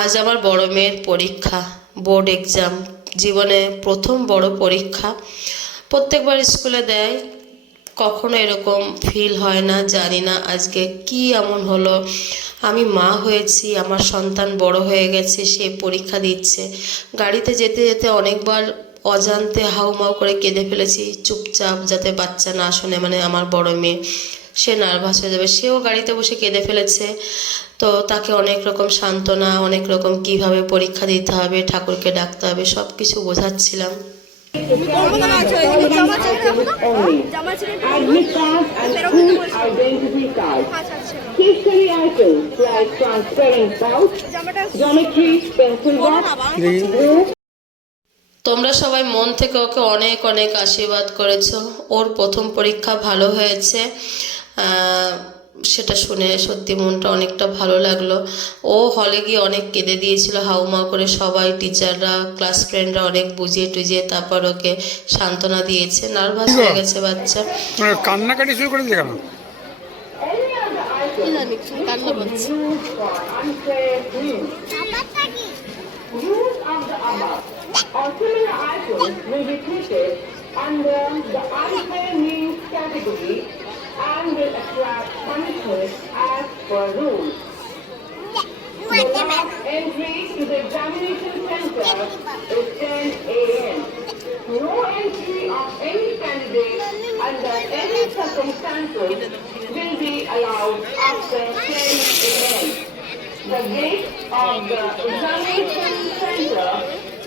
আজ আমার বড় মেয়ের পরীক্ষা, বোর্ড এক্সাম। জীবনে প্রথম বড় পরীক্ষা। প্রত্যেকবার স্কুলে দেয়, কখনো এরকম ফিল হয় না, জানি না আজকে কি এমন হলো। আমি মা হয়েছি, আমার সন্তান বড় হয়ে গেছে, সে পরীক্ষা দিচ্ছে। গাড়িতে যেতে যেতে অনেকবার অজান্তে হাউমাউ করে কেঁদে ফেলেছি, চুপচাপ যাতে বাচ্চা না শোনে মানে আমার বড় মেয়ে। সে নার্ভাস হয়ে যাবে, সেও গাড়িতে বসে কেঁদে ফেলেছে। তো তাকে অনেক রকম সান্ত্বনা অনেক রকম কীভাবে পরীক্ষা দিতে হবে ঠাকুরকে ডাকতে হবে সব কিছু বোঝাচ্ছিলাম box, glue, তোমরা সবাই মন থেকে ওকে অনেক অনেক আশীর্বাদ করেছ। ওর প্রথম পরীক্ষা ভালো হয়েছে। আহ, সেটা শুনে সত্যি মনটা অনেকটা ভালো লাগল। ও হলে গিয়ে অনেক কেঁদে দিয়েছিল হাউমা করে সবাই টিচাররা ক্লাস ফ্রেন্ডরা অনেক বুঝিয়ে টুজিয়ে তারপর ওকে সান্ত্বনা দিয়েছে। নার্ভাস হয়ে গেছে বাচ্চা। মানে কান্নাকাটি শুরু করে কেন? treated under the category and will attract punishment as per rules. The last entry to the examination center is 10 a.m. No entry of any candidate under any circumstances will be allowed after 10 a.m. The gate of the examination center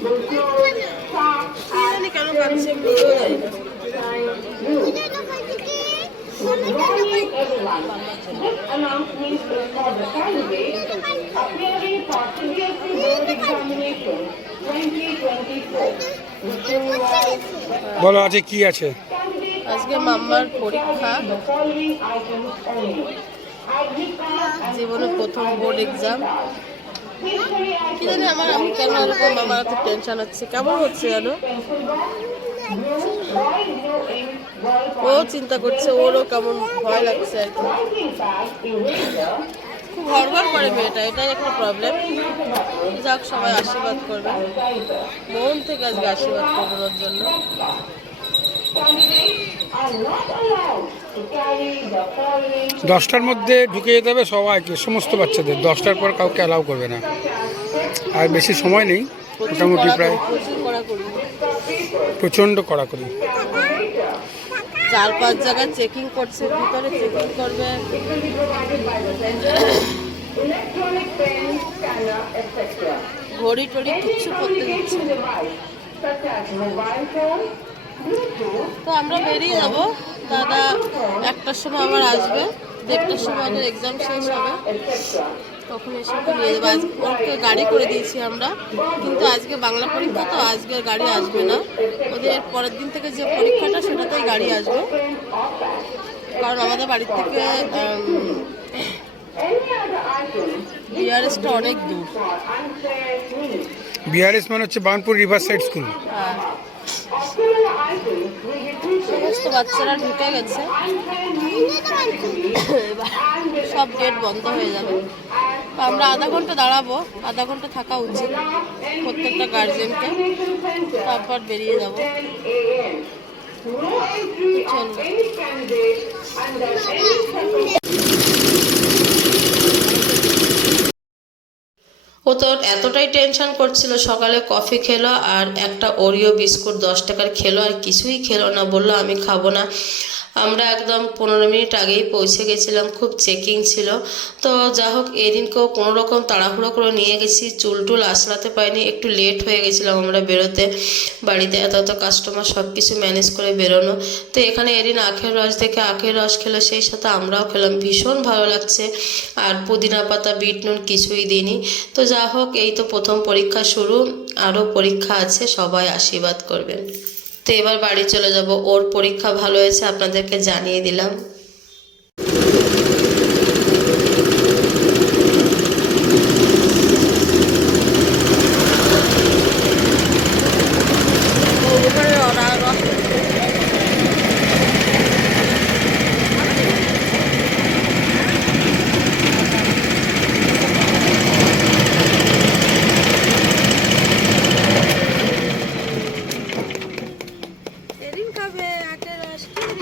will close sharp at 10 a.m. বলো, আজকে কি আছে? আজকে মাম্মার পরীক্ষা। জীবনে প্রথম board exam কি আমার টেনশন হচ্ছে? কেমন হচ্ছে জানো? ও চিন্তা করছে ওরও কেমন ভয় লাগছে আর কি। খুব হড়বড় করে মেয়েটা এটাই একটা প্রবলেম যাক সবাই আশীর্বাদ করবে. মন থেকে আজকে আশীর্বাদ করবেন ওর জন্য। দশটার মধ্যে ঢুকে যেতে হবে সবাইকে সমস্ত বাচ্চাদের। দশটার পর কাউকে অ্যালাউ করবে না। আর বেশি সময় নেই মোটামুটি প্রায় প্রচণ্ড কড়াকড়ি। চার পাঁচ জায়গায় চেকিং করছে ভিতরে চেকিং করবে. ঘড়ি টড়ি কিচ্ছু করতে দিচ্ছে তো আমরা বেরিয়ে যাব। দাদা একটার সময় আবার আসবে। দেড়টার সময় ওদের এক্সাম শেষ হবে. তখন এসে ওকে নিয়ে যাব আজ ওকে গাড়ি করে দিয়েছি আমরা। কিন্তু আজকে বাংলা পরীক্ষা তো আজকে গাড়ি আসবে না। ওদের পরের দিন থেকে যে পরীক্ষাটা সেটাতেই গাড়ি আসবে। কারণ আমাদের বাড়ির থেকে বিআরএসটা অনেক দূর। বিআরএস মানে হচ্ছে বানপুর রিভার সাইড স্কুল হ্যাঁ। সমস্ত বাচ্চারা ঢুকে গেছে। সব গেট বন্ধ হয়ে যাবে। তো আমরা আধা ঘণ্টা দাঁড়াবো আধা ঘণ্টা থাকা উচিত প্রত্যেকটা গার্জেনকে তারপর বেরিয়ে যাব। 10 ও তো এতটাই টেনশন করছিল। সকালে কফি খেলো আর একটা ওরিও বিস্কুট, দশ টাকার খেলো আর কিছুই খেলো না। বলল, আমি খাব না। আমরা একদম পনেরো মিনিট আগেই পৌঁছে গেছিলাম। খুব চেকিং ছিল। তো যা হোক, এদিনকেও কোনো রকম তাড়াহুড়ো করে নিয়ে গেছি। চুল টুল আসলাতে পারিনি। একটু লেট হয়ে গেছিলাম আমরা বেরোতে। বাড়িতে এত এত কাস্টমার সব কিছু ম্যানেজ করে বেরোনো। তো এখানে এদিন আখের রস দেখে আখের রস খেলো, সেই সাথে আমরাও খেলাম। ভীষণ ভালো লাগছে। আর পুদিনা পাতা, বিট নুন কিছুই দিইনি। তো যা হোক, এই তো প্রথম পরীক্ষা শুরু, আরও পরীক্ষা আছে, সবাই আশীর্বাদ করবেন। তো এবার বাড়ি চলে যাব। ওর পরীক্ষা ভালো হয়েছে, আপনাদেরকে জানিয়ে দিলাম।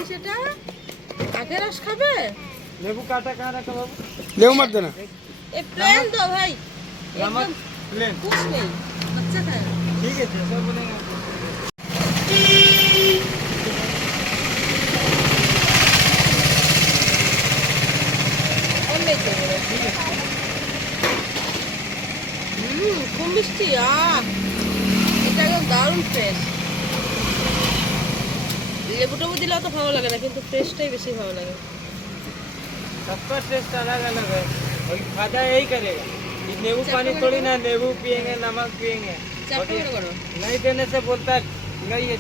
সেটা? রস খাবে? লেবু কাটা বাবু? লেবু মার দেনা এ প্লেন দাও ভাই। একদম প্লেন কুছ নেই। খায়। ঠিক আছে সব খুব মিষ্টি আ এটা একদম দারুণ ফ্রেশ লেবু টেবু দিলে অত ভালো লাগে না কিন্তু ফ্রেশটাই বেশি ভালো লাগে सबका टेस्ट अलग अलग है और फायदा यही करेगा ये नींबू पानी थोड़ी ना नींबू पियेंगे नमक पियेंगे চারটে করে করো नहीं देने से बोलता है नहीं ये